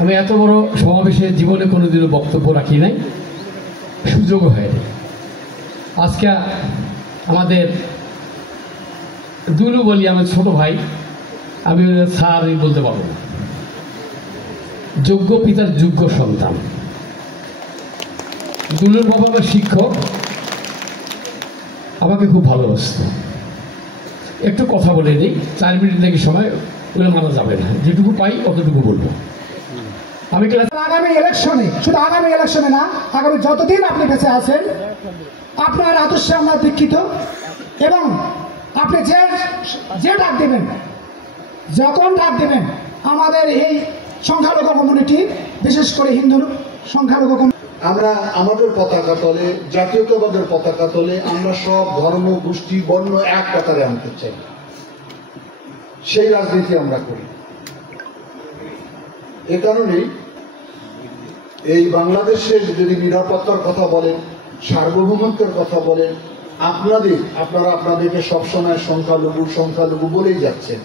আমি এত বড় সমাবেশে জীবনে কোনোদিনও বক্তব্য রাখি নাই, সুযোগও হয়নি। আজকে আমাদের দুলু বলি, আমার ছোট ভাই, আমি স্যারই বলতে পারবো না, যোগ্য পিতার যোগ্য সন্তান। দুলুর বাবা আমার শিক্ষক, আমাকে খুব ভালোবাসত। একটু কথা বলে নিই, 4 মিনিট থেকে সময় ওগুলো মানা যাবে না, যেটুকু পাই অতটুকু বলবো। আমি আগামী ইলেকশনে, শুধু আগামী ইলেকশনে না, আগামী যতদিন আপনি বেঁচে আছেন আপনার আদর্শে আমরা দীক্ষিত, এবং আপনি যে ডাক দেবেন, যখন ডাক দেবেন, আমাদের এই সংখ্যালঘু কমিউনিটি, বিশেষ করে হিন্দু সংখ্যালঘু, আমরা আমাদের পতাকা তলে, জাতীয়তাবাদের পতাকা তলে আমরা সব ধর্ম, গোষ্ঠী, বর্ণ এক কাতারে আনতে চাই। সেই রাজনীতি আমরা করি। এ কারণেই এই বাংলাদেশের যদি নিরাপত্তার কথা বলেন, সার্বভৌমত্বের কথা বলেন, আপনারা আপনাদেরকে সবসময় সংখ্যালঘু বলেই যাচ্ছেন,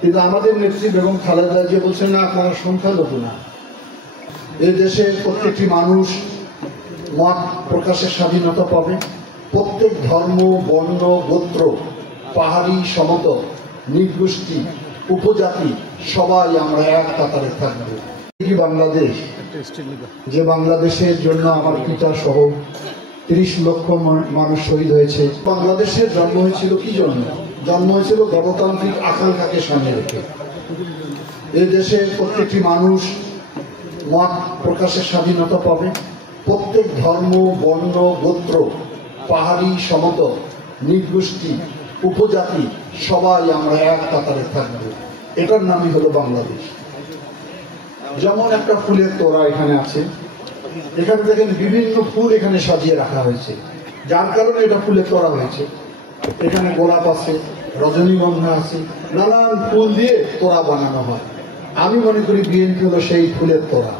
কিন্তু আমাদের নেত্রী বেগম খালেদা জিয়া বলছেন না, আপনারা সংখ্যালঘু না। এই দেশের প্রত্যেকটি মানুষ মত প্রকাশের স্বাধীনতা পাবে। প্রত্যেক ধর্ম, বর্ণ, গোত্র, পাহাড়ি, সমতল, নির্গোষ্ঠী, উপজাতি সবাই আমরা এক কাতারে থাকবো। কি বাংলাদেশ, যে বাংলাদেশের জন্য আমার পিতা সহ 30 লক্ষ মানুষ শহীদ হয়েছে। বাংলাদেশের জন্ম হয়েছিল কি জন্য? জন্ম হয়েছিল গণতান্ত্রিক আকাঙ্ক্ষাকে সামনে রেখে। এই দেশের প্রত্যেকটি মানুষ মত প্রকাশের স্বাধীনতা পাবে। প্রত্যেক ধর্ম, বর্ণ, গোত্র, পাহাড়ি, সমতল, নির্গোষ্ঠী, উপজাতি সবাই আমরা এক কাতারে থাকবো। এটার নামই হলো বাংলাদেশ। যেমন একটা ফুলের তোড়া এখানে আছে, এখানে দেখেন বিভিন্ন ফুল এখানে সাজিয়ে রাখা হয়েছে, যার কারণে এটা ফুলের তোড়া হয়েছে। এখানে গোলাপ আছে, রজনীগন্ধা আছে, নানান ফুল দিয়ে তোড়া বানানো হয়। আমি মনে করি বিএনপি হলো সেই ফুলের তোড়া।